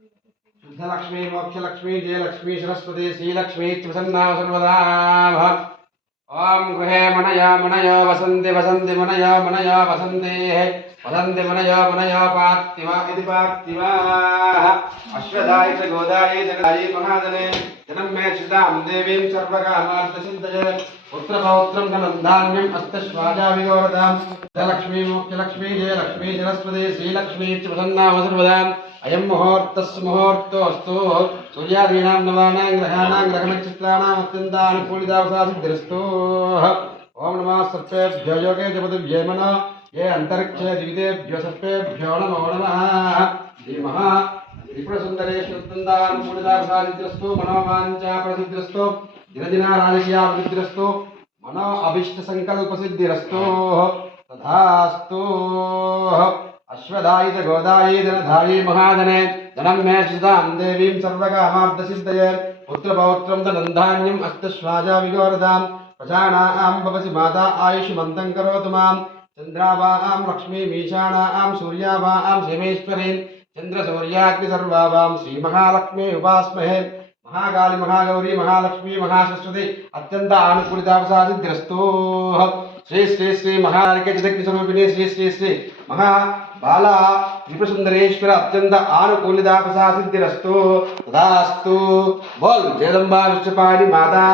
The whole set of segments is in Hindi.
शुद्धलक्ष्मी, मोक्षलक्ष्मी, जयलक्ष्मी, सरस्वती, श्रीलक्ष्मी प्रसन्ना सर्वदा। ॐ गृहे मनय मनय, वसन्ति वसन्ति, मनय मनय, वसन्ति। वसन्ति, मनय मनय, पार्थिव। इति पार्थिवाः। अश्वदाय च गोदाय जगदाय महादने जनं मे क्षितां देवीं सर्वकामार्थसिद्धये पुत्रपौत्रं धनं धान्यम् अस्तश्वाजाविगौरतां लक्ष्मी मुख्यलक्ष्मी जयलक्ष्मी, सरस्वती, श्रीलक्ष्मी च అయం ముహూర్తస్ ముహూర్తోస్తు సూర్యాదీనాం నవానాం గ్రహాణాం గ్రహనక్షత్రాణాం అత్యంత అనుకూలితావసాసిద్ధిరస్తు ఓం నమ సర్పేభ్యో యోగే జపతిభ్యేమన ఏ అంతరిక్షే దివిదేభ్యో సర్పేభ్యో నమో నమ ధీమః త్రిపురసుందరేషు అత్యంతానుకూలితావసాసిద్ధిరస్తు మనోమాంచా ప్రసిద్ధిరస్తు దినదినా రాజకీయా ప్రసిద్ధిరస్తు మనో అభిష్ట సంకల్ప సిద్ధిరస్తో తథాస్తు अश्वदायि च गोदायि धनधायि महाजने धनं मे सुतां देवीं सर्वकामार्थसिद्धये पुत्रपौत्रं धनन्धान्यम् अस्तश्वाजा विगोरदां प्रजानां भवसि माता आयुष्मन्तं करोतु माँ चन्द्रावां लक्ष्मीमीशानां सूर्यावां शिवेश्वरीं चन्द्रसूर्याग्निसर्वावां श्रीमहालक्ष्मी उपास्महे, महाकाली महागौरी महालक्ष्मी महासरस्वती अत्यंत अनुकूलितावसासिद्धिरस्तु శ్రీ శ్రీ శ్రీ మహారికచదగ్ని స్వరూపిణి శ్రీ శ్రీ శ్రీ మహా బాల త్రిపుసుందరేశ్వర అత్యంత ఆనుకూలిదాపసా సిద్ధిరస్తు తదాస్తు. బోల్. జగదంబా విశ్వపాణి మాతా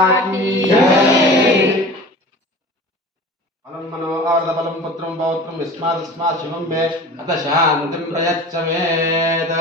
ఫలం మనో ఆర్ద పుత్రం పౌత్రం యస్మాదస్మాత్ శివం మే. అత శాంతిం ప్రయచ్చమేత